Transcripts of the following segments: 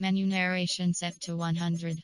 Menu narration set to 100.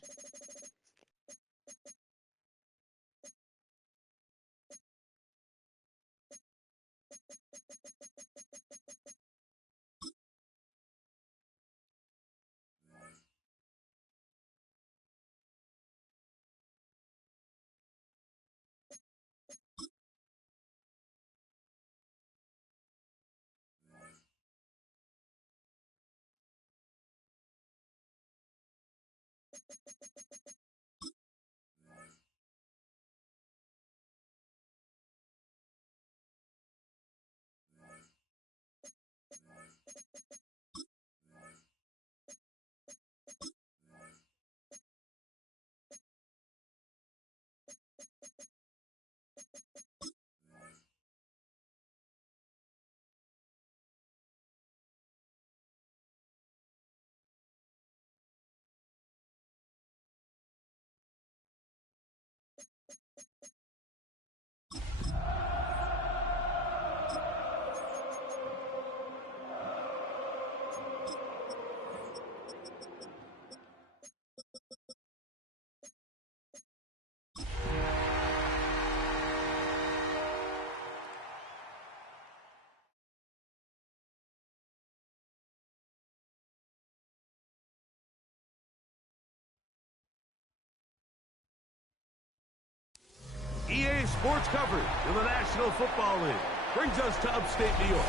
EA Sports coverage of the National Football League brings us to upstate New York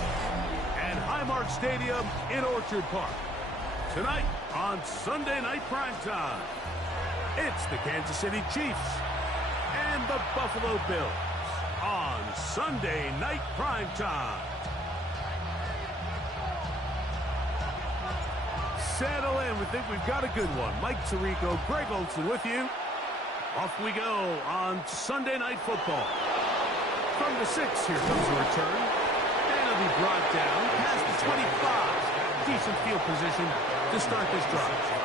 and Highmark Stadium in Orchard Park. Tonight on Sunday Night Primetime, it's the Kansas City Chiefs and the Buffalo Bills on Sunday Night Primetime. Settle in. We think we've got a good one. Mike Tirico, Greg Olson with you. Off we go on Sunday Night Football. From the 6, here comes a return. And it'll be brought down past the 25. Decent field position to start this drive.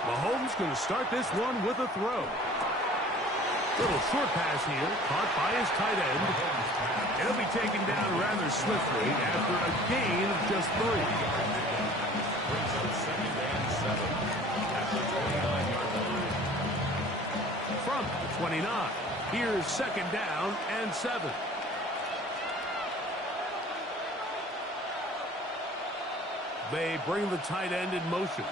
Mahomes going to start this one with a throw. Little short pass here, caught by his tight end. He'll be taken down rather swiftly after a gain of just 3. From the 29, here's 2nd down and 7. They bring the tight end in motion.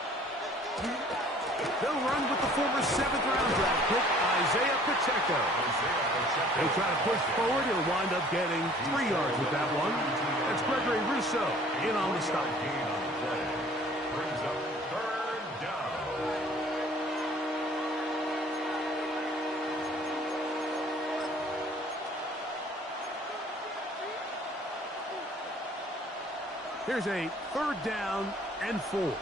They'll run with the former 7th-round draft pick, Isaiah Pacheco. They try to push forward. He'll wind up getting 3 yards with that one. That's Gregory Rousseau in on the stop. Brings up 3rd down. Here's a 3rd down and 4.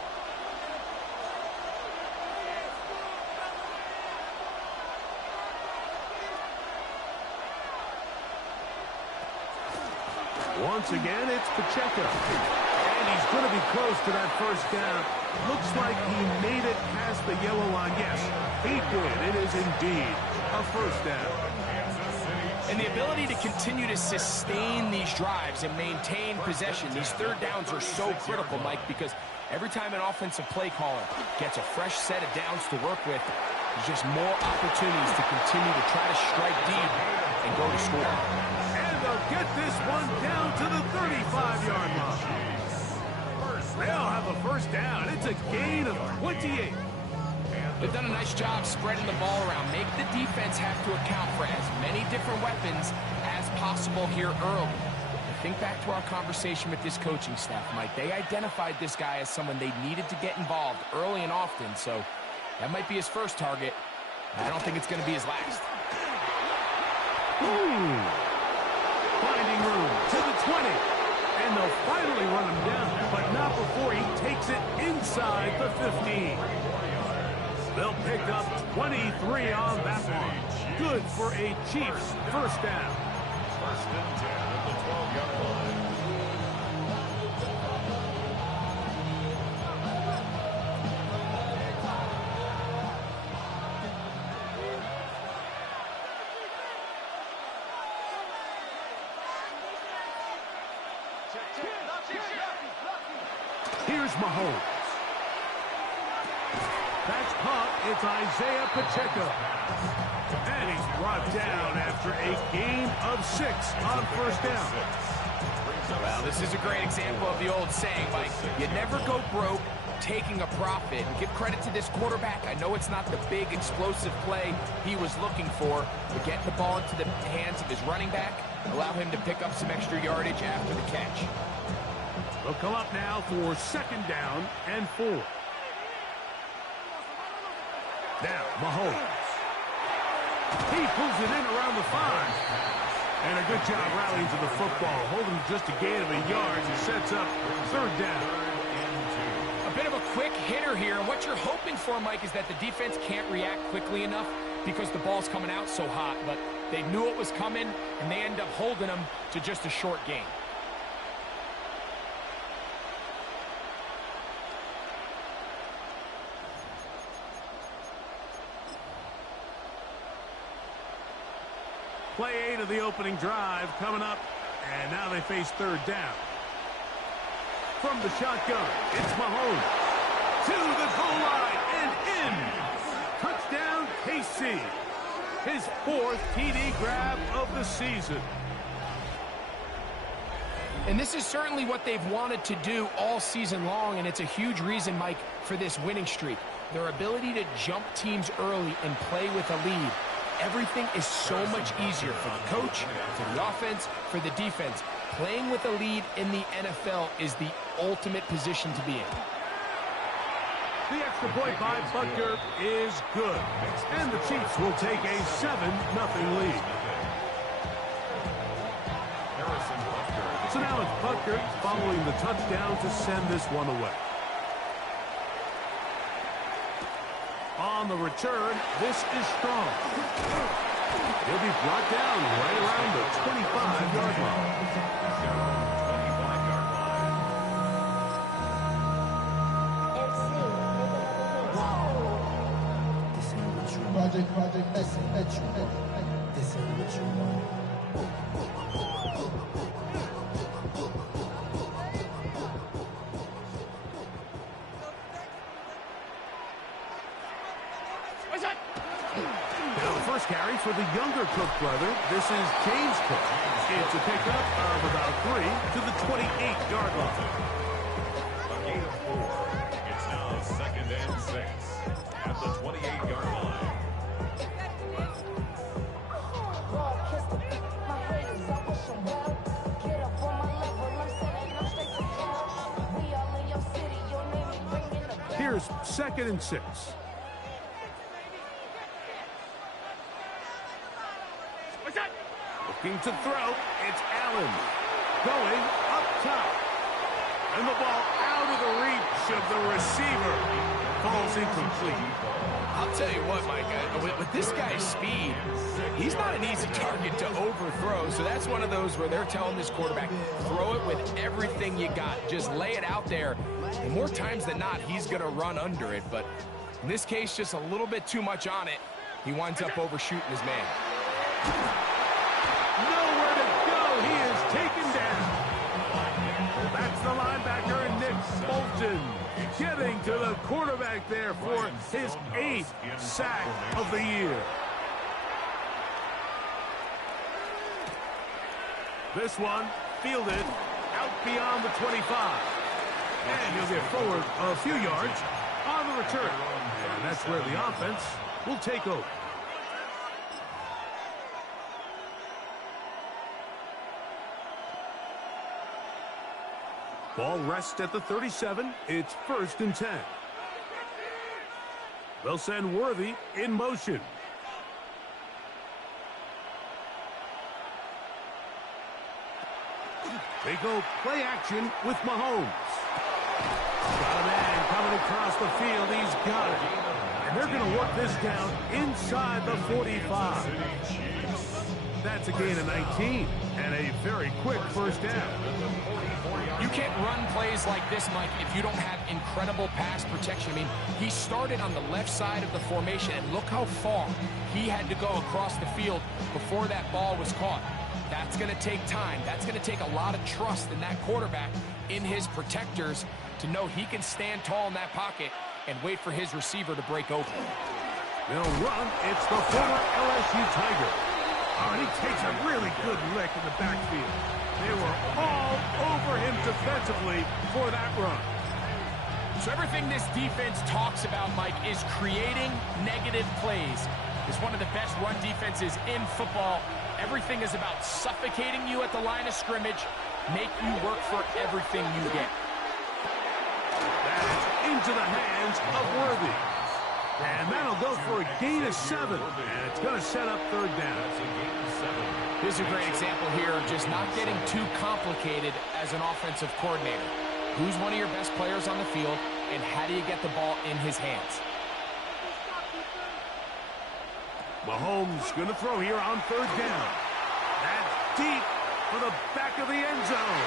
Once again, it's Pacheco. And he's going to be close to that 1st down. Looks like he made it past the yellow line. Yes, he did. It is indeed a 1st down. And the ability to continue to sustain these drives and maintain possession, these 3rd downs are so critical, Mike, because every time an offensive play caller gets a fresh set of downs to work with, there's just more opportunities to continue to try to strike deep and go to score. They'll get this one down to the 35-yard line. They'll have a 1st down. It's a gain of 28. They've done a nice job spreading the ball around. Make the defense have to account for as many different weapons as possible here early. Think back to our conversation with this coaching staff, Mike. They identified this guy as someone they needed to get involved early and often, so that might be his 1st target. I don't think it's going to be his last. Finding room to the 20. And they'll finally run him down, but not before he takes it inside the 15. They'll pick up 23 on that one. good for a Chiefs first down. First and 10 at the 12-yard line. Here's Mahomes. That's caught. It's Isaiah Pacheco. And he's brought down after a gain of 6 on first down. Well, this is a great example of the old saying, Mike. You never go broke taking a profit. Give credit to this quarterback. I know it's not the big explosive play he was looking for, but getting the ball into the hands of his running back, allow him to pick up some extra yardage after the catch. They'll come up now for second down and 4. Now, Mahomes. He pulls it in around the 5. And a good job rallying to the football, holding just a gain of a yard and sets up third down. A bit of a quick hitter here, and what you're hoping for, Mike, is that the defense can't react quickly enough because the ball's coming out so hot, but they knew it was coming, and they end up holding them to just a short gain. Play 8 of the opening drive coming up, and now they face third down. From the shotgun, it's Mahomes. To the goal line and in. Touchdown, KC. His 4th TD grab of the season. And this is certainly what they've wanted to do all season long, and it's a huge reason, Mike, for this winning streak. Their ability to jump teams early and play with a lead. Everything is so much easier for the coach, for the offense, for the defense. Playing with a lead in the NFL is the ultimate position to be in. The extra point by Butker is good. And the Chiefs will take a 7-0 lead. So now it's Butker following the touchdown to send this one away. On the return, this is Strong. He'll be brought down right around the 25-yard line. Project, this ain't what you want. Now the first carry for the younger Cook brother. This is James Cook. It's a pickup of about 3 to the 28-yard line. A gain of 4. It's now second and 6 at the 28-yard line. Here's second and 6. Looking to throw, it's Allen. Going up top. And the ball out of the reach of the receiver. Falls incomplete. I'll tell you what, Mike, with this guy's speed, he's not an easy target to overthrow. So that's one of those where they're telling this quarterback, throw it with everything you got. Just lay it out there. And more times than not, he's going to run under it. But in this case, just a little bit too much on it. He winds up overshooting his man. Nowhere to go. He is taken down. That's the linebacker, and Nick Bolton getting to the quarterback there for his 8th sack of the year. This one fielded out beyond the 25. And he'll get forward a few yards on the return. And that's where the offense will take over. Ball rests at the 37. It's 1st and 10. They'll send Worthy in motion. They go play action with Mahomes. Got a man coming across the field. He's got it. And they're going to work this down inside the 45. That's a gain of 19 and a very quick first down. You can't run plays like this, Mike, if you don't have incredible pass protection. I mean, he started on the left side of the formation, and look how far he had to go across the field before that ball was caught. That's going to take time. That's going to take a lot of trust in that quarterback, in his protectors, to know he can stand tall in that pocket and wait for his receiver to break open. They'll run. It's the former LSU Tiger. Oh, and he takes a really good lick in the backfield. They were all over him defensively for that run. So everything this defense talks about, Mike, is creating negative plays. It's one of the best run defenses in football. Everything is about suffocating you at the line of scrimmage, make you work for everything you get. That's into the hands of Worthy. And that'll go for a gain of 7. And it's going to set up third down. This is a great example here of just not getting too complicated as an offensive coordinator. Who's one of your best players on the field, and how do you get the ball in his hands? Mahomes going to throw here on third down. That's deep for the back of the end zone.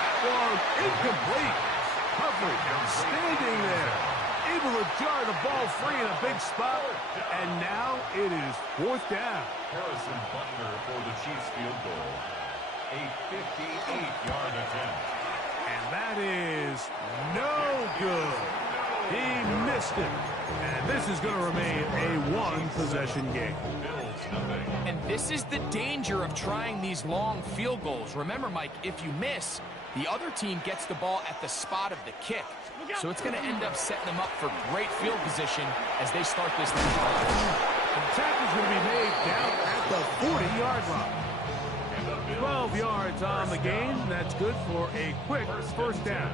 That one incomplete. Coverage standing there. Able to jar the ball free in a big spot. And now it is fourth down. Harrison Butler for the Chiefs field goal. A 58-yard attempt. And that is no good. He missed it. And this is going to remain a one-possession game. And this is the danger of trying these long field goals. Remember, Mike, if you miss, the other team gets the ball at the spot of the kick. So it's going to end up setting them up for great field position as they start this next drive. And the tackle's going to be made down at the 40-yard line. 12 yards on the game. That's good for a quick first down.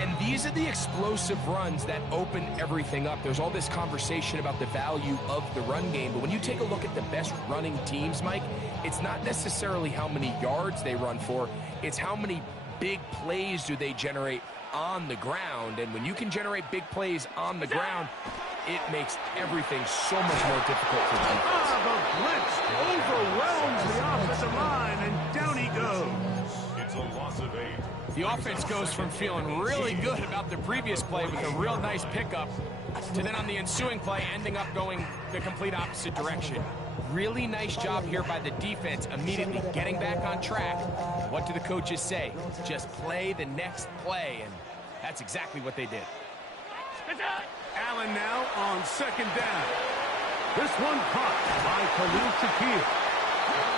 And these are the explosive runs that open everything up. There's all this conversation about the value of the run game, but when you take a look at the best running teams, Mike, it's not necessarily how many yards they run for, it's how many big plays do they generate on the ground. And when you can generate big plays on the ground, it makes everything so much more difficult for defense. The blitz overwhelms the offensive line, and down he goes. It's a loss of 8. The offense goes from feeling really good about the previous play with a real nice pickup to then on the ensuing play ending up going the complete opposite direction. Really nice job here by the defense, immediately getting back on track. What do the coaches say? Just play the next play, and that's exactly what they did. Allen now on second down. This one caught by Khalil Shakir.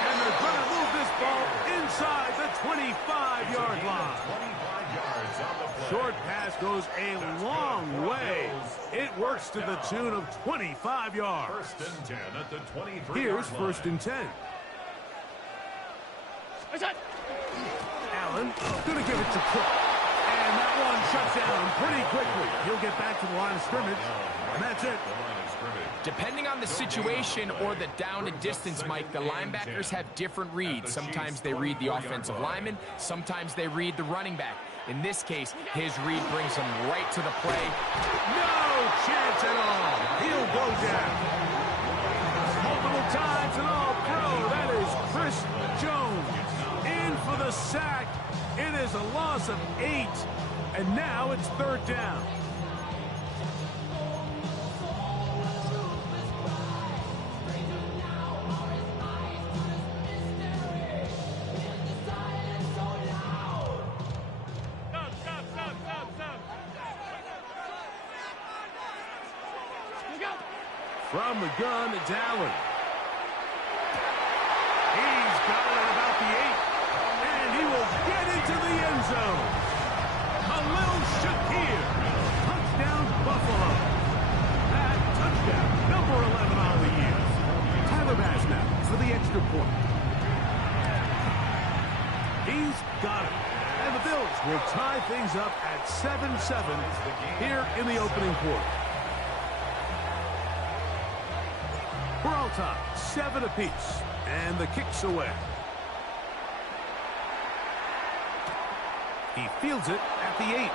And they're going to move this ball inside the 25-yard line. 25 yards on the play. Short pass goes a long way. It works to the tune of 25 yards. First and 10 at the 23-yard Here's line. first and 10. Allen going to give it to Cook. And that one shuts down pretty quickly. He'll get back to the line of scrimmage. And that's it. Depending on the situation or the down and distance, Mike, the linebackers have different reads. Sometimes they read the offensive lineman. Sometimes they read the running back. In this case, his read brings him right to the play. No chance at all. He'll go down. Multiple times and all pro. That is Chris Jones in for the sack. It is a loss of 8. And now it's third down. From the gun, it's Allen. He's got it at about the 8. And he will get into the end zone. Khalil Shakir. Touchdown, Buffalo. That touchdown, number 11 on the year. Tyler Bass now for the extra point. He's got it. And the Bills will tie things up at 7-7 here in the opening quarter. We're all tied, 7 apiece, and the kick's away. He fields it at the 8.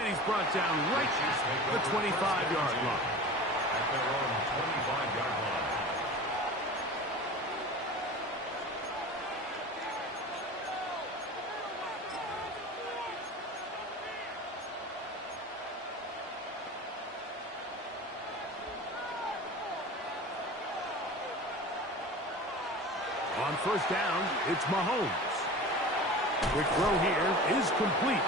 And he's brought down right at the 25-yard line. At their own 25-yard line. On first down, it's Mahomes. Quick throw here is complete.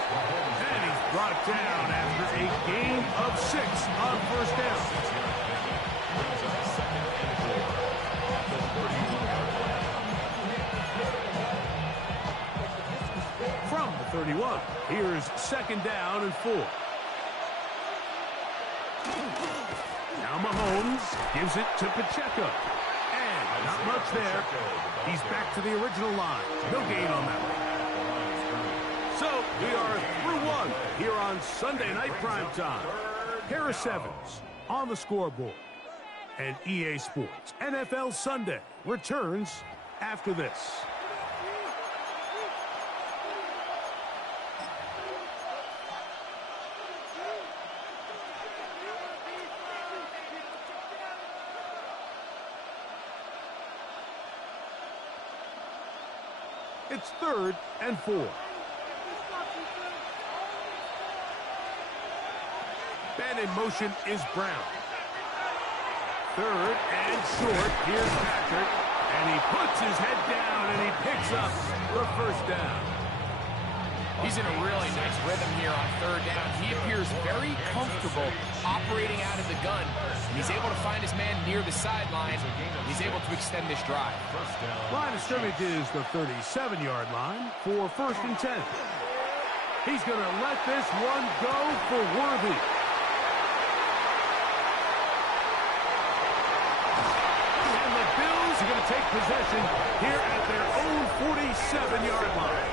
And he's brought down after a gain of 6 on first down. From the 31, here's second down and 4. Now Mahomes gives it to Pacheco. And not much there. He's back to the original line. No gain on that one. So we are through one here on Sunday Night Primetime. Harris Evans on the scoreboard. And EA Sports NFL Sunday returns after this. It's 3rd and 4. Ben in motion is Brown. 3rd and short. Here's Patrick. And he puts his head down and he picks up the first down. He's in a really nice rhythm here on 3rd down. He appears very comfortable operating out of the gun. He's able to find his man near the sideline. He's able to extend this drive. Line of scrimmage is the 37-yard line for 1st and 10. He's going to let this one go for Worthy. And the Bills are going to take possession here at their own 47-yard line.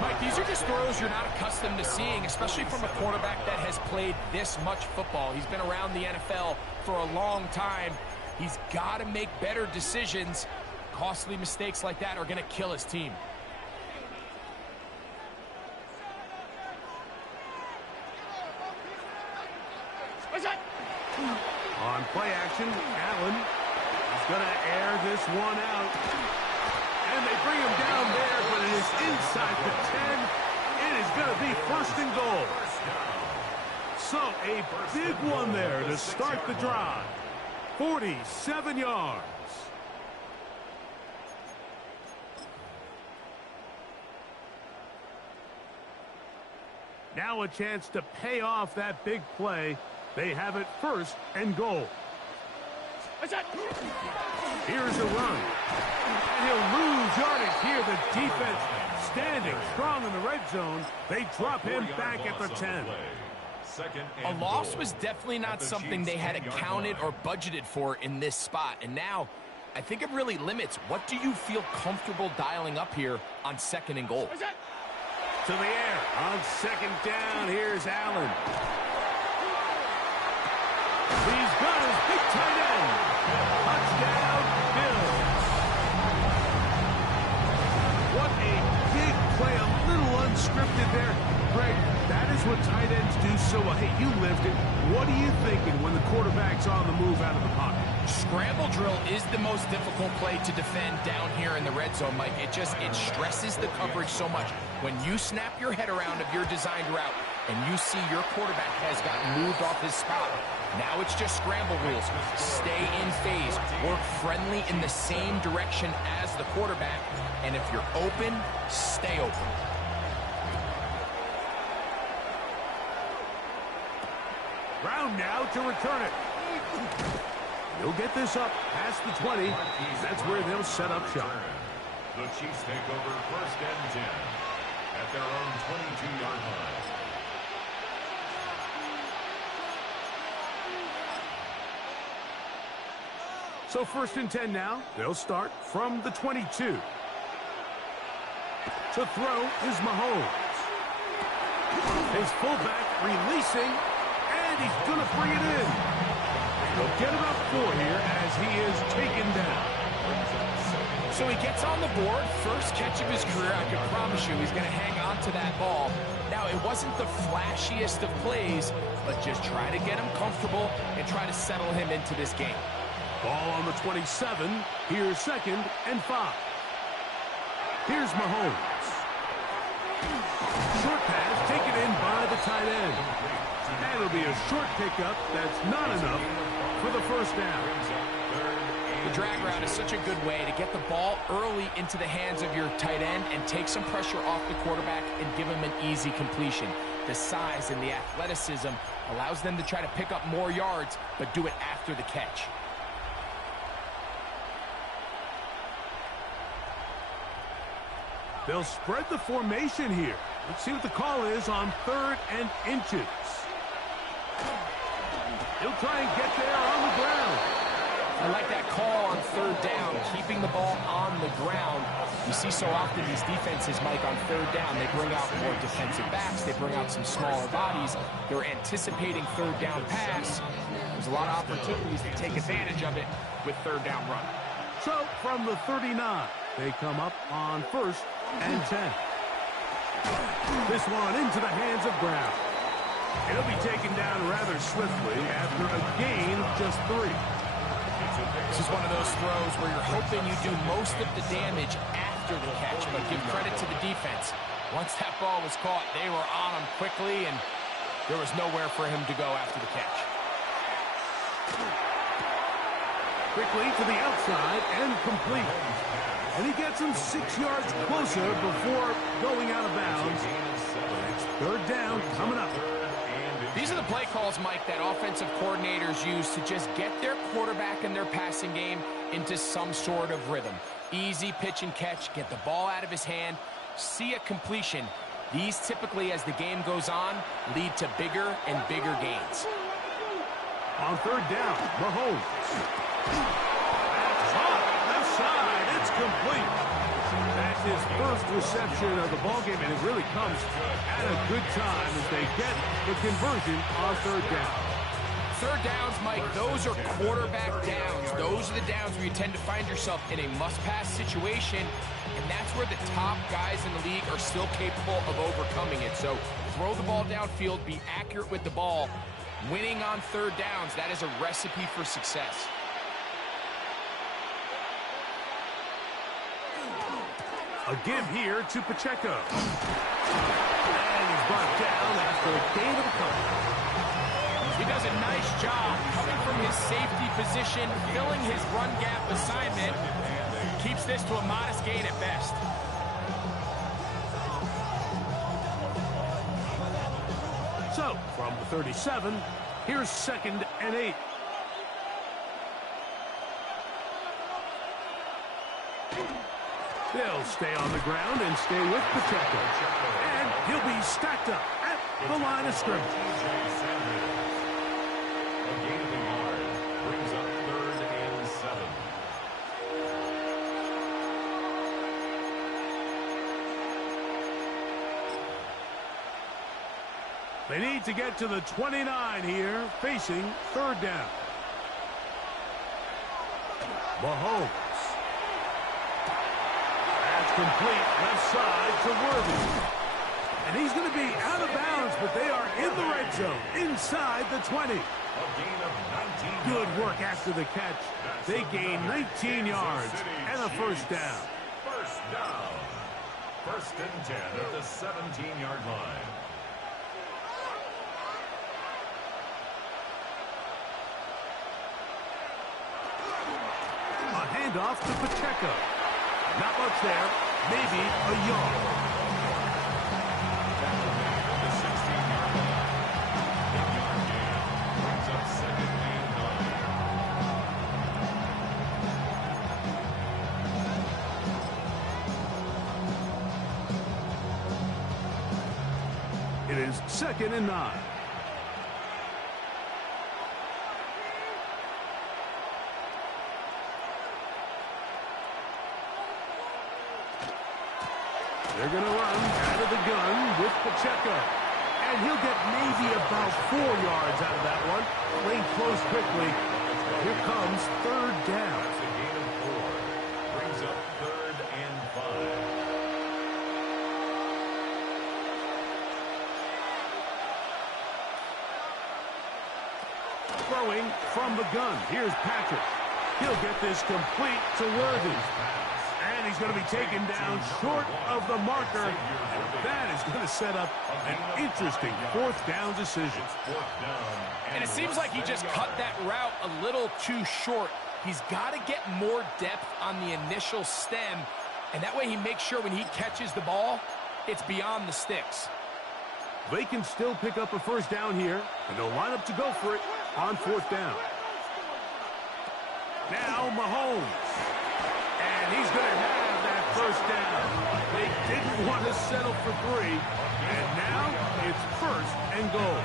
Mike, these are just throws you're not accustomed to seeing, especially from a quarterback that has played this much football. He's been around the NFL for a long time. He's got to make better decisions. Costly mistakes like that are going to kill his team. On play action, Allen is going to air this one out. And they bring him down there, but it is inside the 10. It is going to be 1st and goal. So a big one there to start the drive. 47 yards. Now a chance to pay off that big play. They have it 1st and goal. Here's a run. And he'll lose yardage here. The defense standing strong in the red zone. They drop him back at the 10. A loss was definitely not something they had accounted or budgeted for in this spot. And now, I think it really limits. What do you feel comfortable dialing up here on 2nd and goal? To the air on 2nd down. Here's Allen. He's got his big tight end. Touchdown, Bills. What a big play. A little unscripted there. Greg, that is what tight ends do so well. Hey, you lived it. What are you thinking when the quarterback's on the move out of the pocket? Scramble drill is the most difficult play to defend down here in the red zone, Mike. It stresses the coverage so much. When you snap your head around of your designed route and you see your quarterback has gotten moved off his spot, now it's just scramble rules. Stay in phase. Work friendly in the same direction as the quarterback. And if you're open, stay open. Brown now to return it. He'll get this up past the 20. That's where they'll set up shop. The Chiefs take over 1st and 10 at their own 22-yard line. So 1st and 10 now. They'll start from the 22. To throw is Mahomes. His fullback releasing, and he's going to bring it in. He'll get about 4 here as he is taken down. So he gets on the board, first catch of his career. I can promise you he's going to hang on to that ball. Now, it wasn't the flashiest of plays, but just try to get him comfortable and try to settle him into this game. Ball on the 27. Here's 2nd and 5. Here's Mahomes. Short pass taken in by the tight end. And it'll be a short pickup that's not enough for the first down. The drag route is such a good way to get the ball early into the hands of your tight end and take some pressure off the quarterback and give him an easy completion. The size and the athleticism allows them to try to pick up more yards, but do it after the catch. They'll spread the formation here. Let's see what the call is on 3rd and inches. He'll try and get there on the ground. I like that call on 3rd down, keeping the ball on the ground. You see so often these defenses, Mike, on 3rd down, they bring out more defensive backs. They bring out some smaller bodies. They're anticipating 3rd down pass. There's a lot of opportunities to take advantage of it with 3rd down run. So from the 39, they come up on 1st and 10. This one into the hands of Brown. It'll be taken down rather swiftly after a gain of just 3. This is one of those throws where you're hoping you do most of the damage after the catch, but give credit to the defense. Once that ball was caught, they were on him quickly, and there was nowhere for him to go after the catch. Quickly to the outside and complete. And he gets him 6 yards closer before going out of bounds. It's 3rd down coming up. These are the play calls, Mike, that offensive coordinators use to just get their quarterback and their passing game into some sort of rhythm. Easy pitch and catch, get the ball out of his hand, see a completion. These typically, as the game goes on, lead to bigger and bigger gains. On 3rd down, Mahomes. That's hot, left side, it's complete. That's his first reception of the ballgame, and it really comes at a good time as they get the conversion on 3rd down. 3rd downs, Mike, those are quarterback downs. Those are the downs where you tend to find yourself in a must-pass situation, and that's where the top guys in the league are still capable of overcoming it. So throw the ball downfield, be accurate with the ball. Winning on 3rd downs, that is a recipe for success. A give here to Pacheco. And he's brought down after a gain of a couple. He does a nice job coming from his safety position, filling his run gap assignment. Keeps this to a modest gain at best. So, from the 37, here's 2nd and 8. They'll stay on the ground and stay with Pacheco. And he'll be stacked up at the line of scrimmage. A gain of a yard brings up 3rd and 7. They need to get to the 29 here, facing 3rd down. Mahomes. Complete left side to Worthy. And he's going to be out of bounds, but they are in the red zone, inside the 20. A gain of 19. Good work after the catch. They gain 19 yards and a 1st down. 1st down. 1st and 10 at the 17-yard line. A handoff to Pacheco. Not much there, maybe a yard. The 16-yard line. 8-yard gain brings up 2nd and 9. It is 2nd and 9. They're going to run out of the gun with Pacheco. And he'll get maybe about 4 yards out of that one. Playing close quickly. Here comes 3rd down. That's a gain of 4. Brings up 3rd and 5. throwing from the gun. Here's Patrick. He'll get this complete to Worthy. And he's going to be taken down short of the marker. That is going to set up an interesting fourth down decision. And it seems like he just cut that route a little too short. He's got to get more depth on the initial stem, and that way he makes sure when he catches the ball, it's beyond the sticks. They can still pick up a first down here, and they'll line up to go for it on fourth down. Now Mahomes. And he's going to have that first down. They didn't want to settle for 3, and now it's first and goal.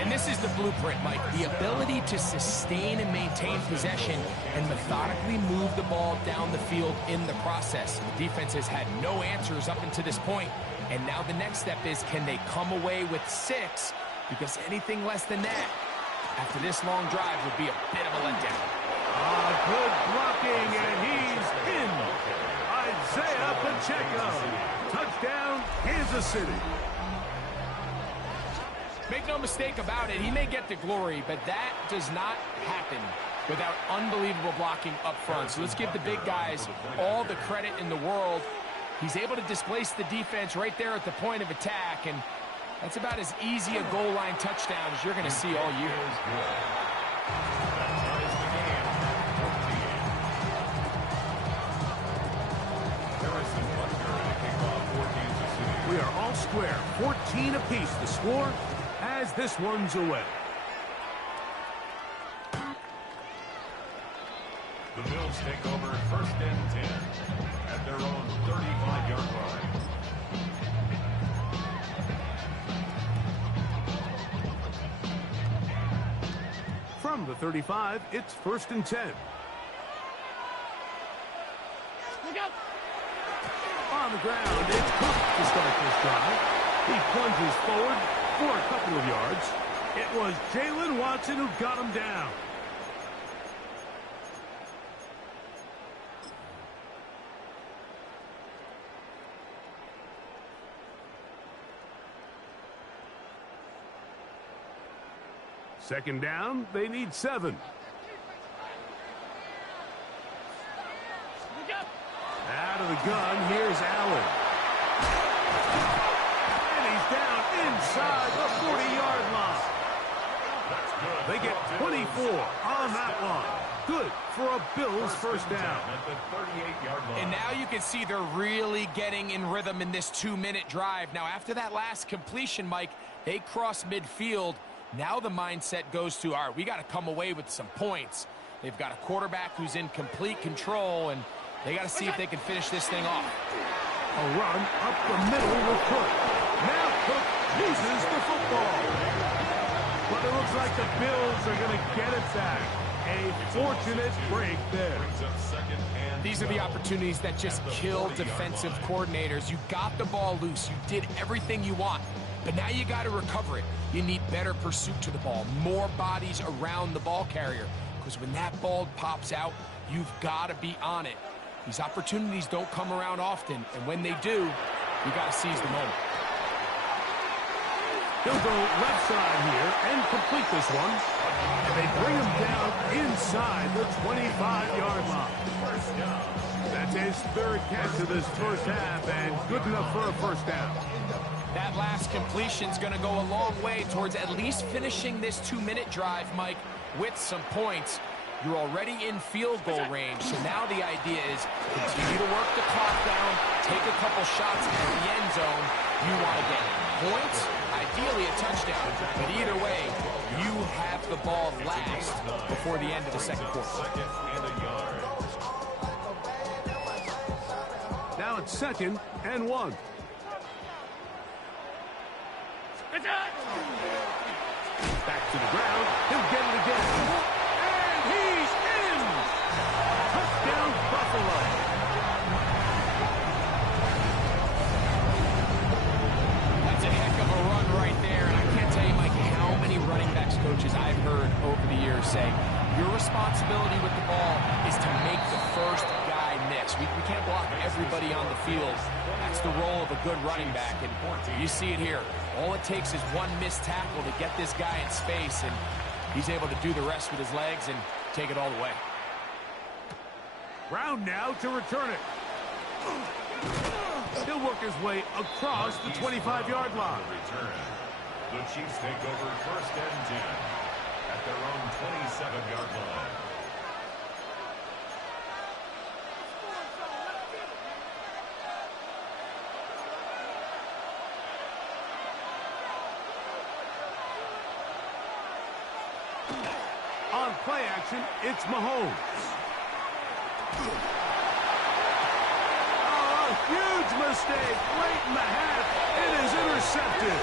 And this is the blueprint, Mike. The ability to sustain and maintain possession and methodically move the ball down the field in the process. The defense has had no answers up until this point, and now the next step is, can they come away with 6? Because anything less than that, after this long drive, would be a bit of a letdown. Good blocking, and he's in. Isaiah Pacheco. Touchdown, Kansas City. Make no mistake about it, he may get the glory, but that does not happen without unbelievable blocking up front. So let's give the big guys all the credit in the world. He's able to displace the defense right there at the point of attack, and that's about as easy a goal line touchdown as you're going to see all year. We are all square, 14 apiece the score as this one's away. The Bills take over first and 10 at their own 35-yard line. From the 35, it's first and 10. On the ground, it's Cook to start this drive. He plunges forward for a couple of yards. It was Jalen Watson who got him down. Second down, they need 7. Out of the gun, here's Allen. And he's down inside the 40-yard line. They get 24 on that one. Good for a Bills first down. And now you can see they're really getting in rhythm in this 2-minute drive. Now, after that last completion, Mike, they cross midfield. Now the mindset goes to, all right, we got to come away with some points. They've got a quarterback who's in complete control, and they got to see if they can finish this thing off. A run up the middle with Cook. Now Cook loses the football. But it looks like the Bills are going to get it back. A fortunate break there. These are the opportunities that just kill defensive coordinators. You got the ball loose. You did everything you want. But now you got to recover it. You need better pursuit to the ball, more bodies around the ball carrier. Because when that ball pops out, you've got to be on it. These opportunities don't come around often, and when they do, you got to seize the moment. He'll go left side here and complete this one. And they bring him down inside the 25-yard line. That's his third catch of this first half, and good enough for a first down. That last completion's going to go a long way towards at least finishing this 2-minute drive, Mike, with some points. You're already in field goal range, so now the idea is continue to work the clock down, take a couple shots at the end zone. You want to get points, ideally a touchdown, but either way, you have the ball last before the end of the second quarter. Now it's 2nd and 1. Back to the ground. He'll get it again. And he's in! Touchdown, Buffalo. That's a heck of a run right there. And I can't tell you, Mike, how many running backs coaches I've heard over the years say, your responsibility with the ball is to make the first guy miss. We can't block everybody on the field. That's the role of a good running back. And you see it here. All it takes is one missed tackle to get this guy in space, and He's able to do the rest with his legs and take it all the way. Brown now to return it. He'll work his way across the 25-yard line. Return. The Chiefs take over 1st and 10 at their own 27-yard line. On play action, it's Mahomes. Oh, a huge mistake late in the half. It is intercepted.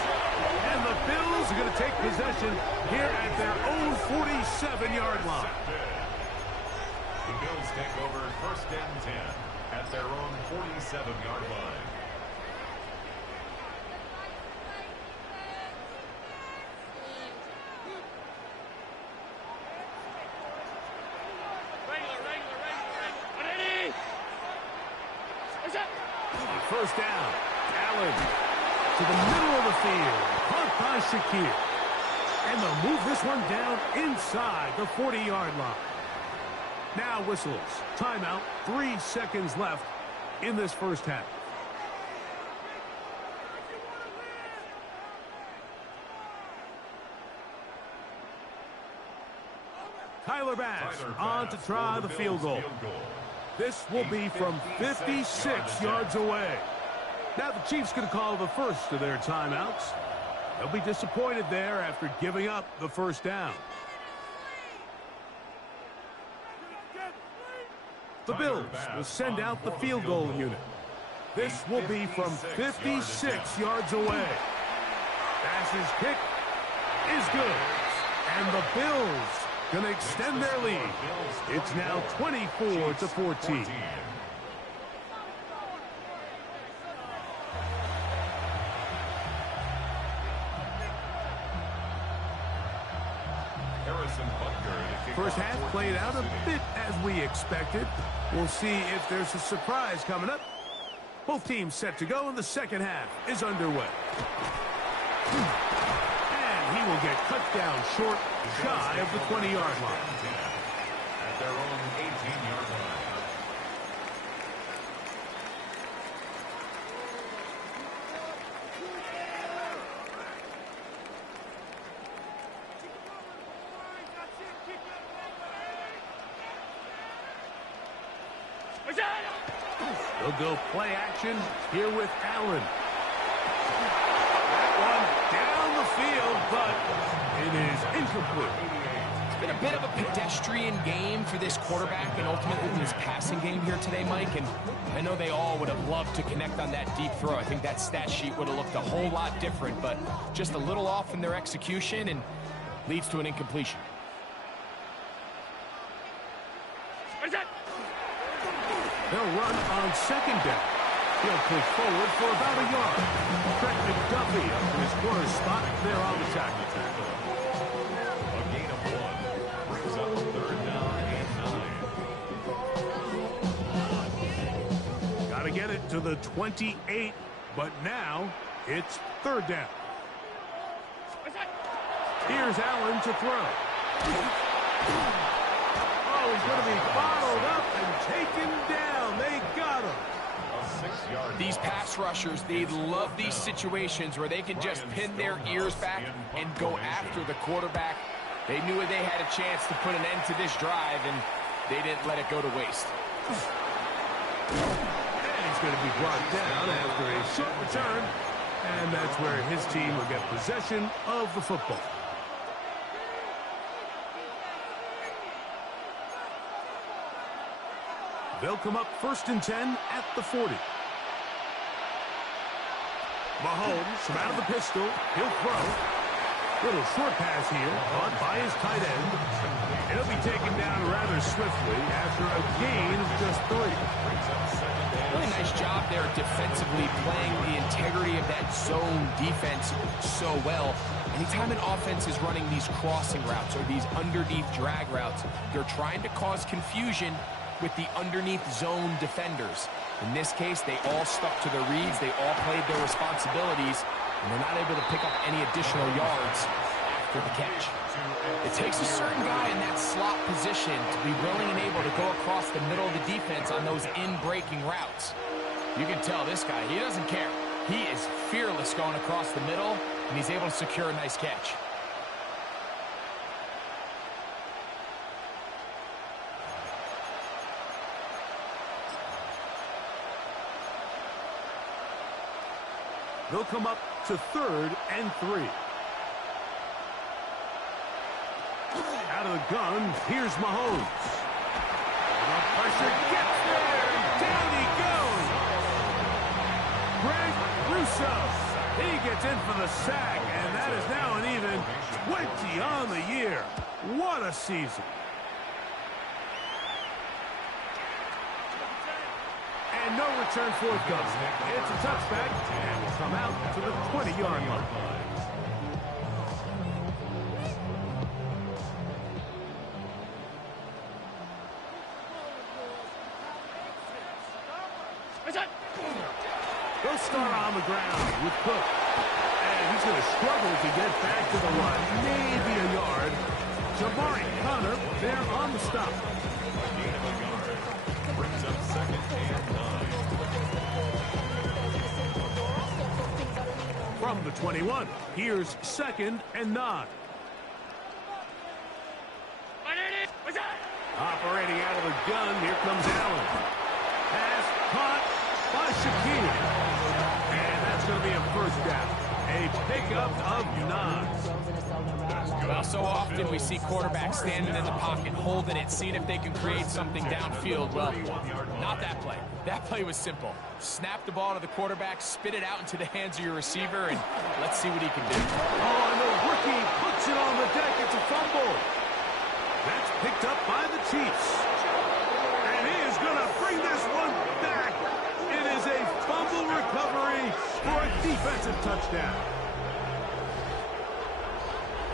And the Bills are going to take possession here at their own 47-yard line. The Bills take over 1st and 10 at their own 47-yard line. First down. Allen to the middle of the field. Caught by Shakir. And they'll move this one down inside the 40-yard line. Now whistles. Timeout. 3 seconds left in this first half. Tyler Bass on to try the field goal. This will be from 56 yards away. Now the Chiefs going to call the first of their timeouts. They'll be disappointed there after giving up the first down. The Bills will send out the field goal unit. This will be from 56 yards away. Bass's kick is good. And the Bills going to extend their lead. It's now 24-14. First half played out a bit as we expected. We'll see if there's a surprise coming up. Both teams set to go, and the second half is underway. And he will get cut down short, shy of the 20-yard line. At their own 18-yard line. They'll go play action here with Allen. That one down the field, but it is incomplete. It's been a bit of a pedestrian game for this quarterback and ultimately this passing game here today, Mike. And I know they all would have loved to connect on that deep throw. I think that stat sheet would have looked a whole lot different, but just a little off in their execution and leads to an incompletion. They'll run on second down. He'll push forward for about a yard. Trent McDuffie up in his corner spot there on the tackle. A gain of 1 brings up 3rd down and 9. Got to get it to the 28, but now it's 3rd down. Here's Allen to throw. Oh, he's going to be bottled up and taken down. They got him. These pass rushers, they love these situations where they can just pin their ears back and go after the quarterback. They knew they had a chance to put an end to this drive, and they didn't let it go to waste. And he's going to be brought down after a short return, and that's where his team will get possession of the football. They'll come up 1st and 10 at the 40. Mahomes from out of the pistol. He'll throw. Little short pass here, caught by his tight end. It'll be taken down rather swiftly after a gain of just 3. Really nice job there defensively, playing the integrity of that zone defense so well. Anytime an offense is running these crossing routes or these underneath drag routes, they're trying to cause confusion with the underneath zone defenders. In this case, they all stuck to their reads, they all played their responsibilities, and they're not able to pick up any additional yards after the catch. It takes a certain guy in that slot position to be willing and able to go across the middle of the defense on those in-breaking routes. You can tell this guy, he doesn't care. He is fearless going across the middle, and he's able to secure a nice catch. They'll come up to 3rd and 3. Out of the gun, here's Mahomes. The pressure gets there, and down he goes. Greg Russo, he gets in for the sack, and that is now an even 20 on the year. What a season. And no return forthcoming. It's a touchback, and will come out to the 20-yard line. They'll start on the ground with Cook. And he's going to struggle to get back to the line. Maybe a yard. Jabari Connor there on the stop. Brings up 2nd and 9. From the 21, here's 2nd and 9. Operating out of the gun, here comes Allen. Pass caught by Shaquille. And that's going to be a 1st down. A pickup of 9. Well, so often we see quarterbacks standing in the pocket, holding it, seeing if they can create something downfield. Well, not that play. That play was simple. Snap the ball to the quarterback, spit it out into the hands of your receiver, and let's see what he can do. Oh, and the rookie puts it on the deck. It's a fumble. That's picked up by the Chiefs. And he is going to bring this one back. It is a fumble recovery for a defensive touchdown.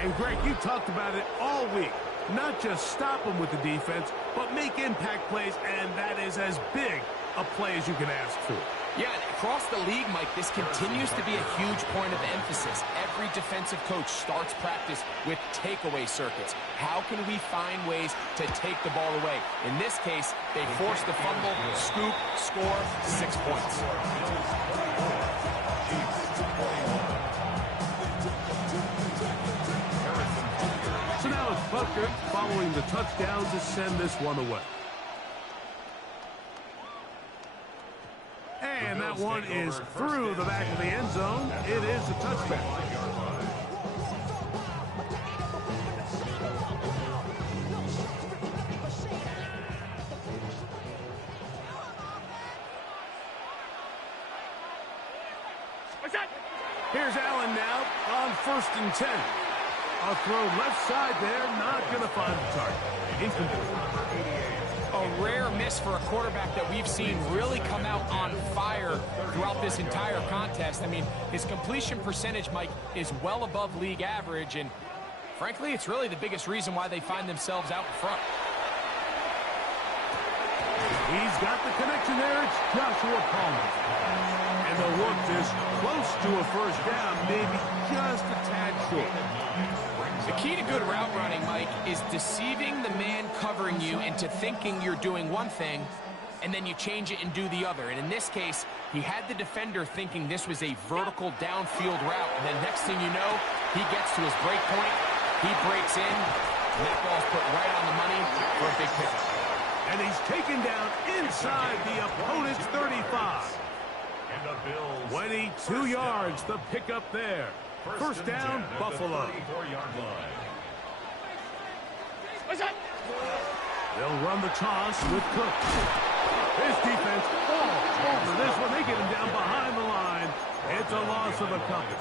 And Greg, you talked about it all week. Not just stop them with the defense, but make impact plays, and that is as big a play as you can ask for. Yeah, and across the league, Mike, this continues to be a huge point of emphasis. Every defensive coach starts practice with takeaway circuits. How can we find ways to take the ball away? In this case, they force the fumble, scoop, score, 6 points. So now it's Butker following the touchdown to send this one away. And that one is through the back of the end zone. It is a touchback. Here's Allen now on 1st and 10. A throw left side there, not going to find the target. Incomplete. A rare miss for a quarterback that we've seen really come out on fire throughout this entire contest. I mean, his completion percentage, Mike, is well above league average, and frankly, it's really the biggest reason why they find themselves out in front. He's got the connection there. It's Joshua Palmer. And they'll work this close to a 1st down, maybe just a tad short. The key to good route running, Mike, is deceiving the man covering you into thinking you're doing one thing, and then you change it and do the other. And in this case, he had the defender thinking this was a vertical downfield route, and then next thing you know, he gets to his break point, he breaks in, and that ball's put right on the money for a big pickup. And he's taken down inside the opponent's 35. 22 yards, the pickup there. 1st down, Buffalo. They'll run the toss with Cook. His defense all over this one. They get him down behind the line. It's a loss of a couple.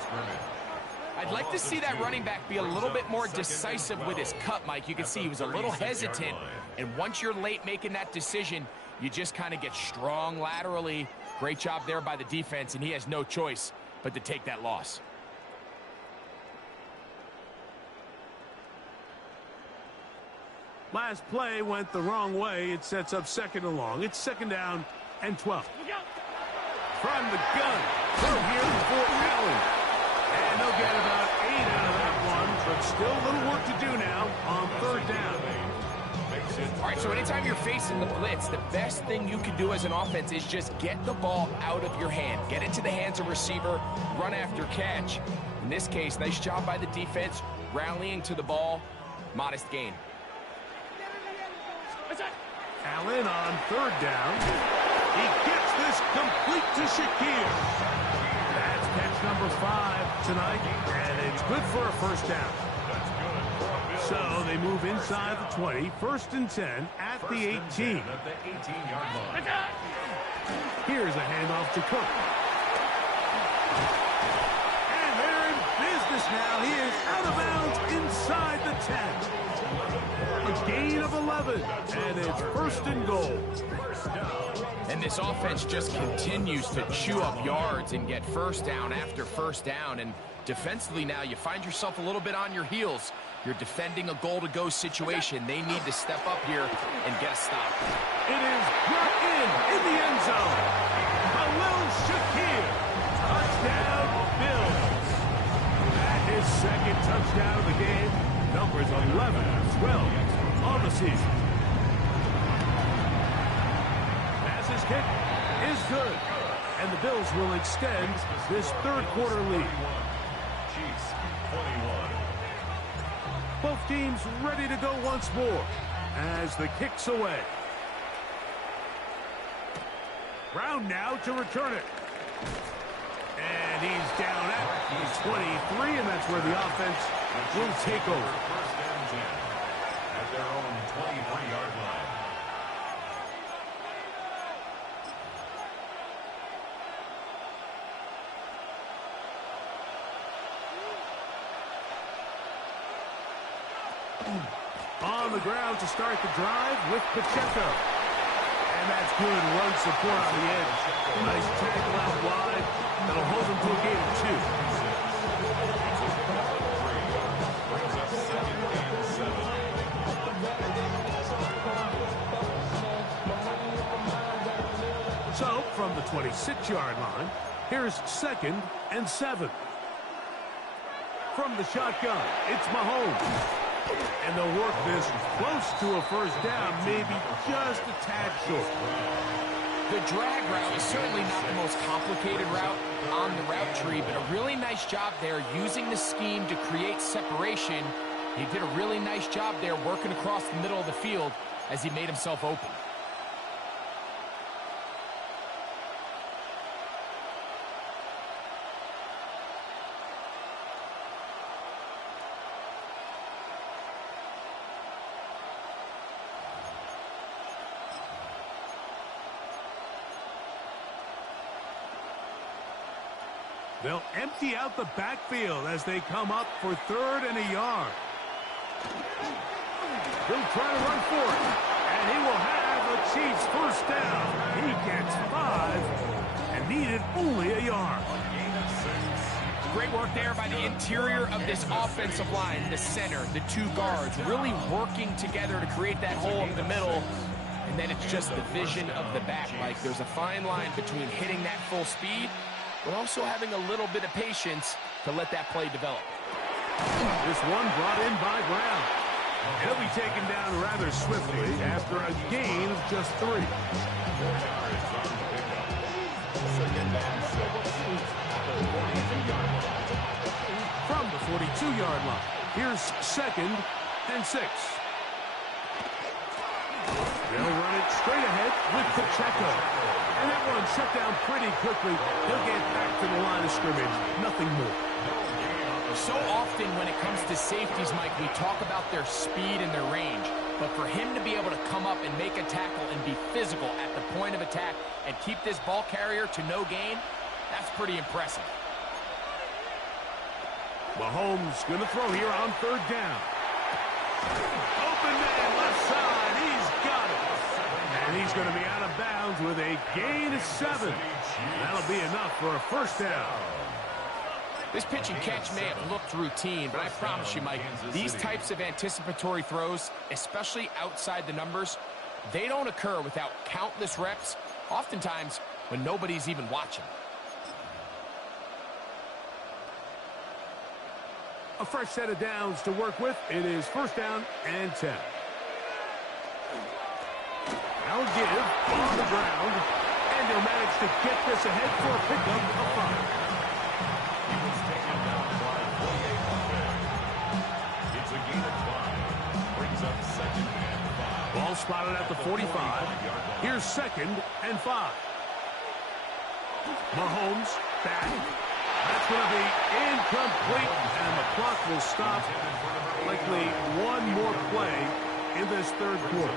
I'd like to see that running back be a little bit more decisive with his cut, Mike. You can see he was a little hesitant, and once you're late making that decision, you just kind of get strong laterally. Great job there by the defense, and he has no choice but to take that loss. Last play went the wrong way. It sets up 2nd and long. It's 2nd down and 12. From the gun. Throw here for Allen. And they'll get about 8 out of that one for but still a little work to do now on third down. All right, so anytime you're facing the blitz, the best thing you can do as an offense is just get the ball out of your hand. Get it to the hands of receiver, run after catch. In this case, nice job by the defense, rallying to the ball, modest gain. Allen on third down. He gets this complete to Shakir. That's catch number 5 tonight, and it's good for a first down. So they move inside the 20, first and 10 at the 18. At the 18-yard line. Here's a handoff to Cook. And they're in business now. He is out of bounds inside the 10. A gain of 11, and it's first and goal. And this offense just continues to chew up yards and get first down after first down. And defensively now, you find yourself a little bit on your heels. You're defending a goal-to-go situation. They need to step up here and get a stop. It is brought in the end zone. Khalil Shakir. Touchdown, Bills. At his second touchdown of the game. Numbers 11 and 12 on the season. Passes kick is good. And the Bills will extend this third quarter lead. Chiefs 21. Both teams ready to go once more as the kick's away. Brown now to return it. And he's down at 23, and that's where the offense will take over. First and 10 at their own 23-yard line. On the ground to start the drive with Pacheco. And that's good run support on the edge. Nice tackle out wide. That'll hold him to a gain of 2. Brings up second and 7. So, from the 26-yard line, here's second and 7. From the shotgun, it's Mahomes. And they'll work this close to a first down, maybe just a tad short. The drag route is certainly not the most complicated route on the route tree, but a really nice job there using the scheme to create separation. He did a really nice job there working across the middle of the field as he made himself open. They'll empty out the backfield as they come up for third and a yard. He'll try to run for it, and he will have the Chiefs first down. He gets 5 and needed only a yard. Great work there by the interior of this offensive line, the center, the 2 guards, really working together to create that hole in the middle. And then it's just the vision of the back. Like there's a fine line between hitting that full speed but also having a little bit of patience to let that play develop. This one brought in by Brown. He'll be taken down rather swiftly after a gain of just 3. 4 yards on the pickup. Second and 6 at the 42-yard line. From the 42-yard line, here's second and 6. They'll run it straight ahead with Pacheco. And that one shut down pretty quickly. He'll get back to the line of scrimmage. Nothing more. So often when it comes to safeties, Mike, we talk about their speed and their range. But for him to be able to come up and make a tackle and be physical at the point of attack and keep this ball carrier to no gain, that's pretty impressive. Mahomes going to throw here on third down. Open man left side. He's got it. And he's going to be out of bounds with a gain of 7. That'll be enough for a first down. This pitch and catch may have looked routine, but I promise you, Mike, these types of anticipatory throws, especially outside the numbers, they don't occur without countless reps, oftentimes when nobody's even watching. A fresh set of downs to work with. It is first down and 10. Now give on the ground, and they'll manage to get this ahead for a pickup of 5. He was taken down by 48 on there. It's a gain of 5. Brings up second and 5. Ball spotted at the 45. Here's second and 5. Mahomes back. That's going to be incomplete, and the clock will stop. Likely one more play in this third quarter.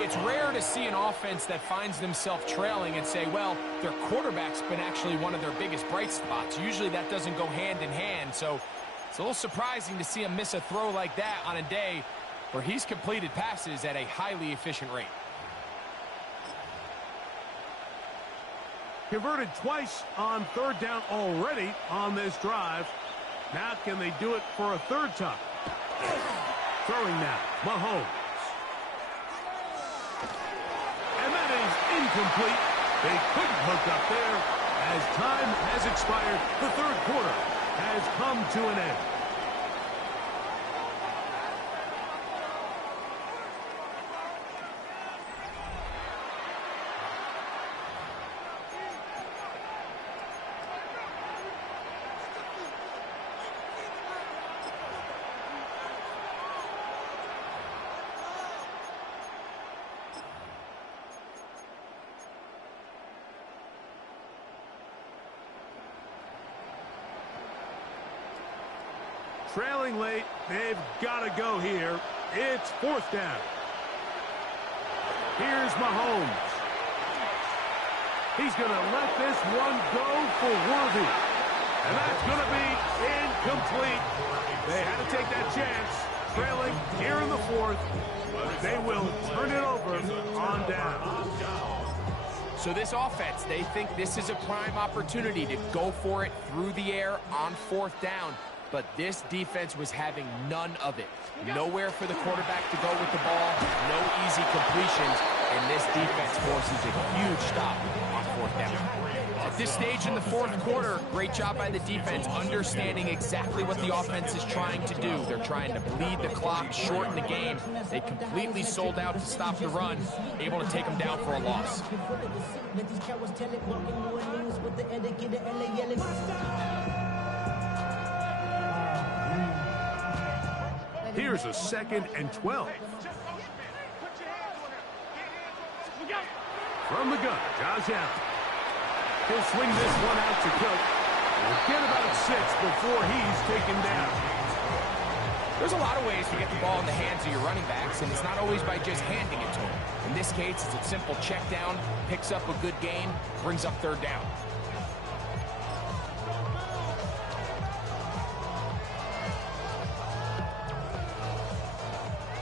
It's rare to see an offense that finds themselves trailing and say, well, their quarterback's been actually one of their biggest bright spots. Usually that doesn't go hand in hand, so it's a little surprising to see him miss a throw like that on a day where he's completed passes at a highly efficient rate. Converted twice on third down already on this drive. Now can they do it for a third time? Throwing now, Mahomes. And that is incomplete. They couldn't hook up there. As time has expired, the third quarter has come to an end. Trailing late, they've got to go here. It's fourth down. Here's Mahomes. He's going to let this one go for Worthy. And that's going to be incomplete. They had to take that chance. Trailing here in the fourth. They will turn it over on down. So this offense, they think this is a prime opportunity to go for it through the air on fourth down. But this defense was having none of it. Nowhere for the quarterback to go with the ball, no easy completions, and this defense forces a huge stop on fourth down. At this stage in the fourth quarter, great job by the defense understanding exactly what the offense is trying to do. They're trying to bleed the clock, shorten the game. They completely sold out to stop the run, able to take them down for a loss. Here's a second and 12. From the gun, Josh Allen. He'll swing this one out to Cook. We'll get about 6 before he's taken down. There's a lot of ways to get the ball in the hands of your running backs, and it's not always by just handing it to them. In this case, it's a simple check down, picks up a good gain, brings up third down.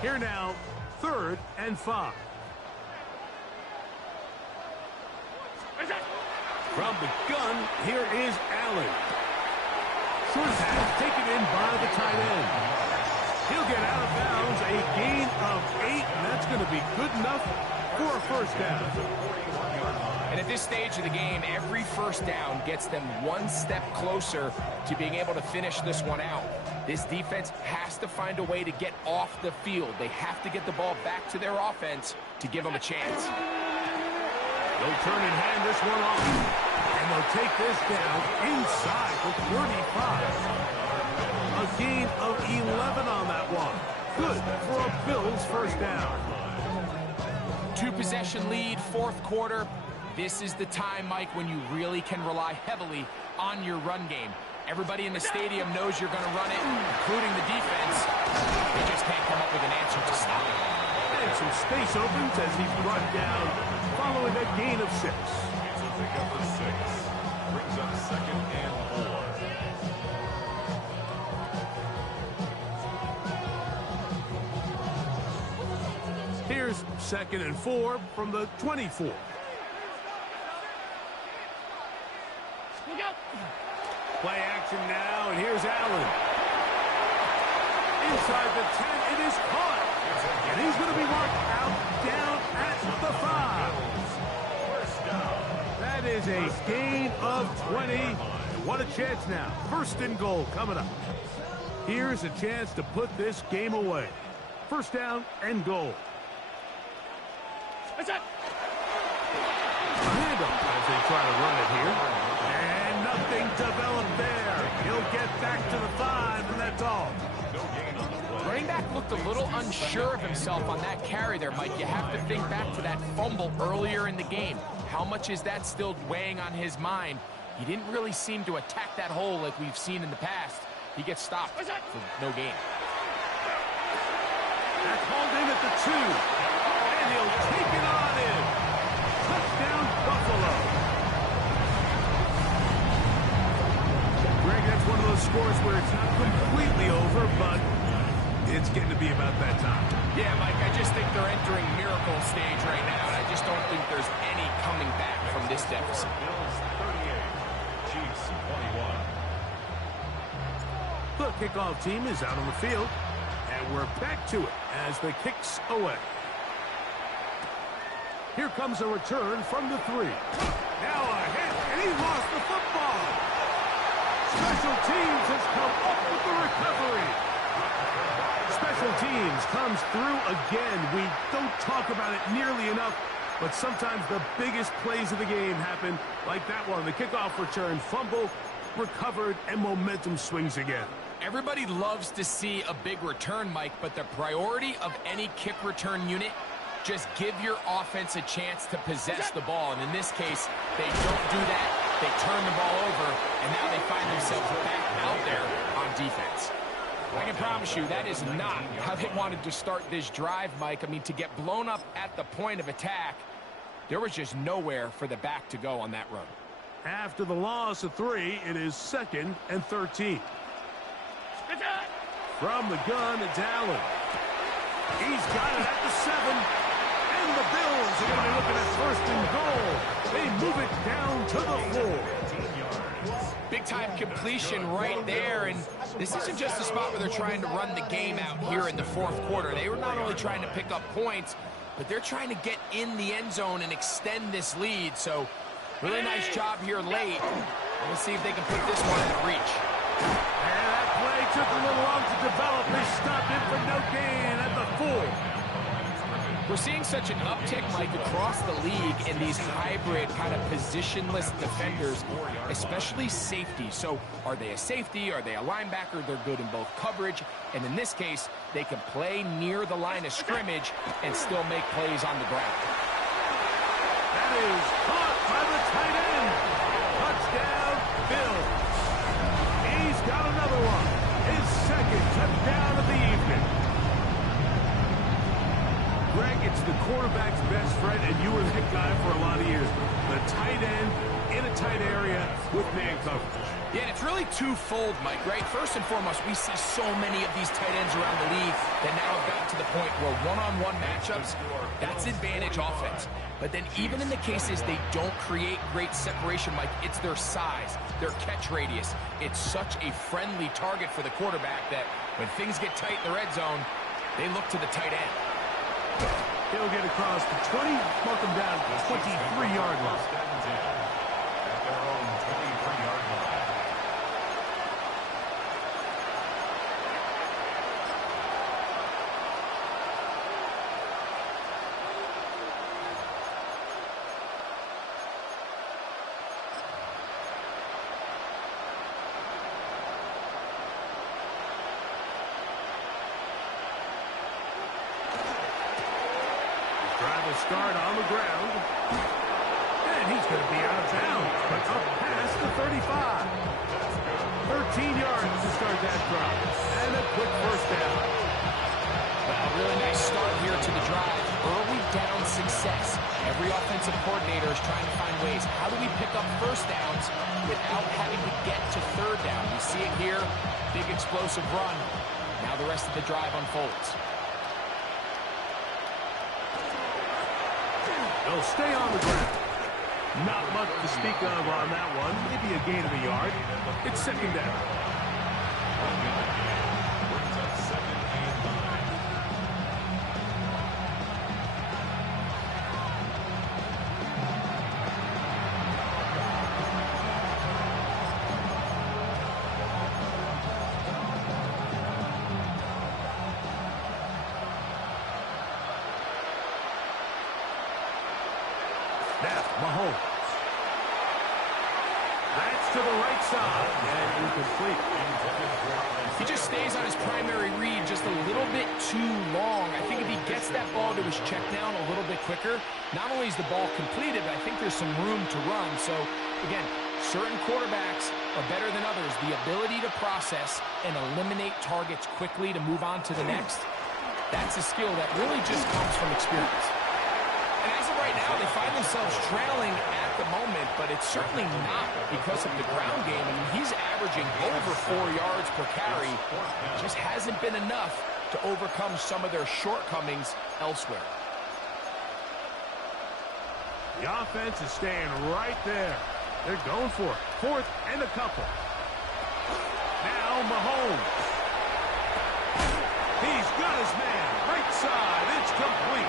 Here now, third and 5. From the gun, here is Allen. Short pass taken in by the tight end. He'll get out of bounds, a gain of 8, and that's going to be good enough for a first down. And at this stage of the game, every first down gets them one step closer to being able to finish this one out. This defense has to find a way to get off the field. They have to get the ball back to their offense to give them a chance. They'll turn and hand this one off. And they'll take this down inside the 35. A gain of 11 on that one. Good for a Bills first down. 2-possession lead, fourth quarter. This is the time, Mike, when you really can rely heavily on your run game. Everybody in the stadium knows you're going to run it, including the defense. They just can't come up with an answer to stop it. And some space opens as he's brought down following a gain of 6. It's a pickup for 6. Brings up second and 4. Here's second and 4 from the 24. Play action now, and here's Allen. Inside the 10, it is caught. And he's going to be marked out down at the 5. That is a gain of 20. And what a chance now. First and goal coming up. Here's a chance to put this game away. First down and goal. A handoff as they try to run it here. And nothing developed there. He'll get back to the 5, and that's all. Running back looked a little unsure of himself on that carry there, Mike. You have to think back to that fumble earlier in the game. How much is that still weighing on his mind? He didn't really seem to attack that hole like we've seen in the past. He gets stopped for no gain. That's hauled in at the 2. And he'll take it on in. Touchdown, Buffalo. Greg, that's one of those scores where it's not completely over, but it's getting to be about that time. Yeah, Mike, I just think they're entering miracle stage right now, and I just don't think there's any coming back from this deficit. Bills 38, Chiefs 21. The kickoff team is out on the field, and we're back to it as the kick's away. Here comes a return from the 3. Now a hit, and he lost the football. Special teams has come up with the recovery. Special teams comes through again. We don't talk about it nearly enough, but sometimes the biggest plays of the game happen like that one. The kickoff return, fumble, recovered, and momentum swings again. Everybody loves to see a big return, Mike, but the priority of any kick return unit, just give your offense a chance to possess the ball. And in this case, they don't do that. They turn the ball over, and now they find themselves back out there on defense. I can promise you that is not how they wanted to start this drive, Mike. I mean, to get blown up at the point of attack, there was just nowhere for the back to go on that run. After the loss of 3, it is 2nd and 13. From the gun, it's Allen. He's got it at the 7. And the Bills are going to be looking at 1st and goal. They move it down to the 4. Big-time completion right there, and this isn't just a spot where they're trying to run the game out here in the 4th quarter. They were not only trying to pick up points, but they're trying to get in the end zone and extend this lead. So, really nice job here late. Let's see if they can put this one in reach. And that play took a little long to develop. They stopped it for no gain at the 4. We're seeing such an uptick, Mike, across the league in these hybrid kind of positionless defenders, especially safety. So are they a safety? Are they a linebacker? They're good in both coverage. And in this case, they can play near the line of scrimmage and still make plays on the ground. That is caught by the tight end. Touchdown, Bills. He's got another one. His 2nd touchdown of the evening. Greg, it's the quarterback's best friend, and you were that guy for a lot of years. The tight end in a tight area with man coverage. Yeah, and it's really twofold, Mike, right? First and foremost, we see so many of these tight ends around the league that now have gotten to the point where one-on-one matchups, that's advantage offense. But then even in the cases they don't create great separation, Mike, it's their size, their catch radius. It's such a friendly target for the quarterback that when things get tight in the red zone, they look to the tight end. He'll get across the 20, mark him down to the 23-yard line. At their own 23-yard line. Drive will start on the ground. And he's going to be out of bounds, but up past the 35. 13 yards to start that drive. And a quick first down. Well, really nice start here to the drive. Early down success. Every offensive coordinator is trying to find ways. How do we pick up first downs without having to get to third down? We see it here. Big explosive run. Now the rest of the drive unfolds. They'll stay on the ground. Not much to speak of on that one. Maybe a gain of a yard. It's 2nd down. Brings up 2nd and 9. pass. Mahomes. That's to the right side, and incomplete. He just stays on his primary read just a little bit too long. I think if he gets that ball to his check down a little bit quicker, not only is the ball completed, but I think there's some room to run. So, again, certain quarterbacks are better than others. The ability to process and eliminate targets quickly to move on to the next, that's a skill that really just comes from experience. And as of right now, they find themselves trailing at the moment, but it's certainly not because of the ground game. I mean, he's averaging over 4 yards per carry. It just hasn't been enough to overcome some of their shortcomings elsewhere. The offense is staying right there. They're going for it. 4th and a couple. Now Mahomes. He's got his man. Right side. It's complete.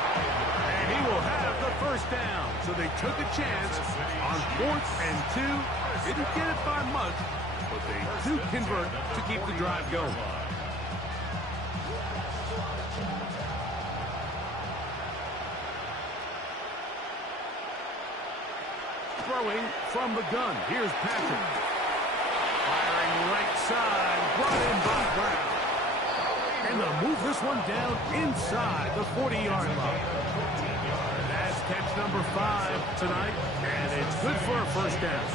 And he will have the first down. So they took a chance on 4th and 2. Didn't get it by much, but they do convert to keep the drive going. Throwing from the gun. Here's Patrick. Firing right side. Brought in by Brown. And they'll move this one down inside the 40-yard line. That's catch number 5 tonight, and it's good for a first down.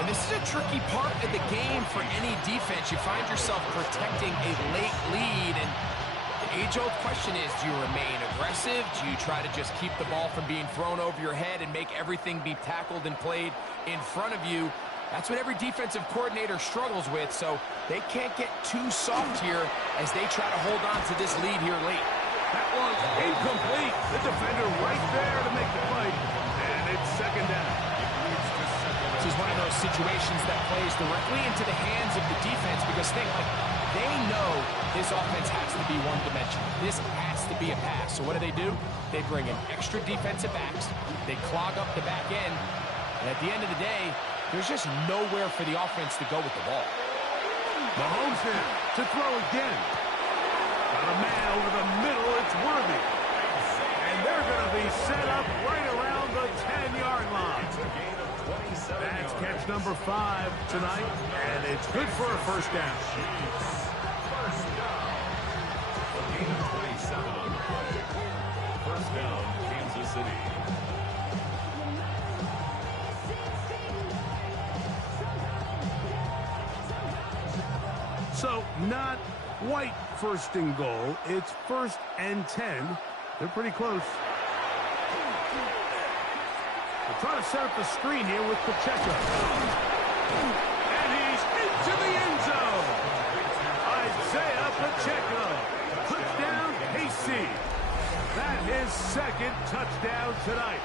And this is a tricky part of the game for any defense. You find yourself protecting a late lead, and the age-old question is, do you remain aggressive? Do you try to just keep the ball from being thrown over your head and make everything be tackled and played in front of you? That's what every defensive coordinator struggles with, so they can't get too soft here as they try to hold on to this lead here late. That one's incomplete. The defender right there to make the play, and it's second down. This is one of those situations that plays directly into the hands of the defense because they know this offense has to be one-dimensional. This has to be a pass. So what do? They bring in extra defensive backs. They clog up the back end. And at the end of the day, there's just nowhere for the offense to go with the ball. Mahomes now to throw again. Got a man over the middle. It's Worthy. And they're going to be set up right around the 10-yard line. That's catch number 5 tonight, and it's good for a first down. Gain of 27 on the play. First down, Kansas City. So, not quite first and goal. It's 1st and 10. They're pretty close. They're trying to set up the screen here with Pacheco. And he's into the end zone. Isaiah Pacheco. Touchdown, KC. That is 2nd touchdown tonight.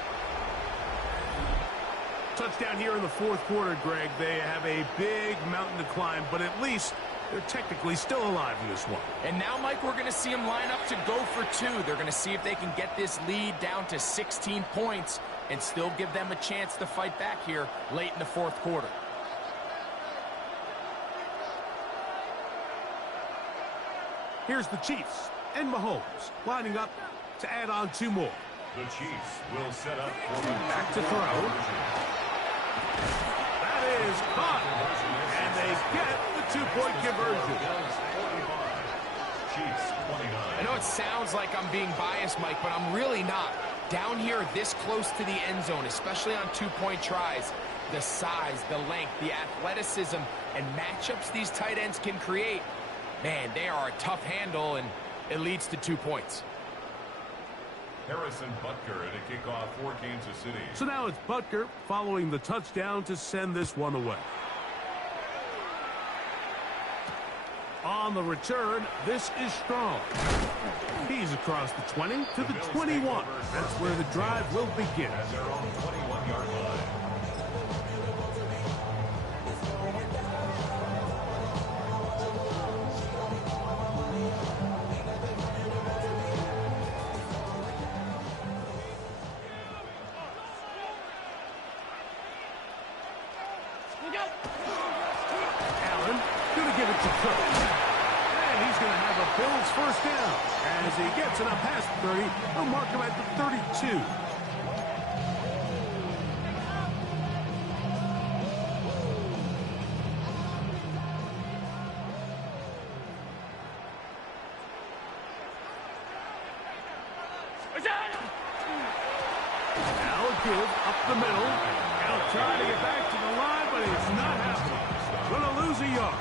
Touchdown here in the 4th quarter, Greg. They have a big mountain to climb, but at least they're technically still alive in this one. And now, Mike, we're going to see them line up to go for 2. They're going to see if they can get this lead down to 16 points and still give them a chance to fight back here late in the 4th quarter. Here's the Chiefs and Mahomes lining up to add on 2 more. The Chiefs will set up for the Back to throw. That is caught. And they get the 2-point conversion. Chiefs 29. I know it sounds like I'm being biased, Mike, but I'm really not. Down here this close to the end zone, especially on 2-point tries, the size, the length, the athleticism, and matchups these tight ends can create, man, they are a tough handle, and it leads to 2 points. Harrison Butker at a kickoff for Kansas City. So now it's Butker following the touchdown to send this one away. On the return, this is Strong. He's across the 20 to the 21. That's where the drive will begin. At their own 21-yard line. Allen going to give it to Cook. And he's going to have a Bills first down. As he gets it up past 30, they'll mark him at the 32. Now a give up the middle. Now trying to get back to the line, but it's not happening. Gonna lose a yard.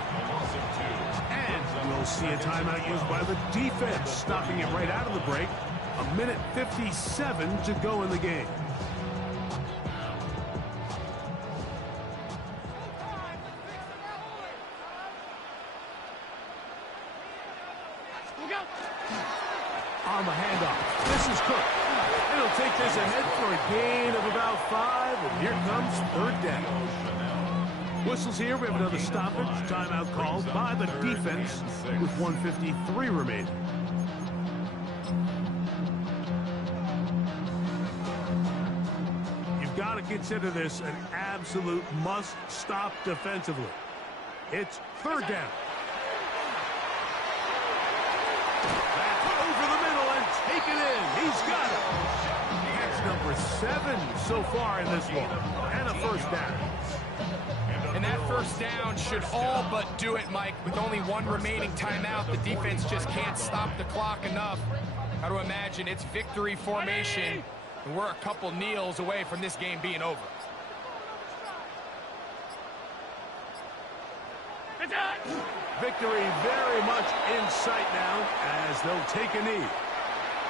And we'll see a timeout used by the defense, stopping it right out of the break. 1:57 to go in the game. On the handoff, this is Cook. It'll take this ahead for a gain of about 5, and here comes third down. Whistles here. We have another stoppage. Timeout called by the defense with 1:53 remaining. You've got to consider this an absolute must-stop defensively. It's third down. That's over the middle and taken in. He's got it. That's number 7 so far in this one. And a first down. And that first down should all but do it, Mike. With only one remaining timeout, the defense just can't stop the clock enough. Got to imagine it's victory formation, and we're a couple kneels away from this game being over. Victory very much in sight now as they'll take a knee.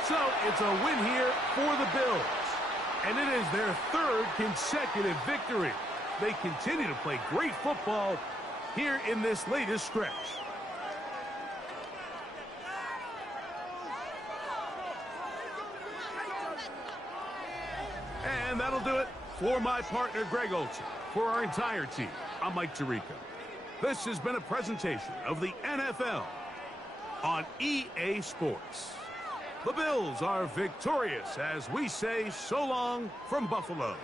So it's a win here for the Bills. And it is their 3rd consecutive victory. They continue to play great football here in this latest stretch. And that'll do it for my partner, Greg Olson. For our entire team, I'm Mike Tirico. This has been a presentation of the NFL on EA Sports. The Bills are victorious as we say so long from Buffalo.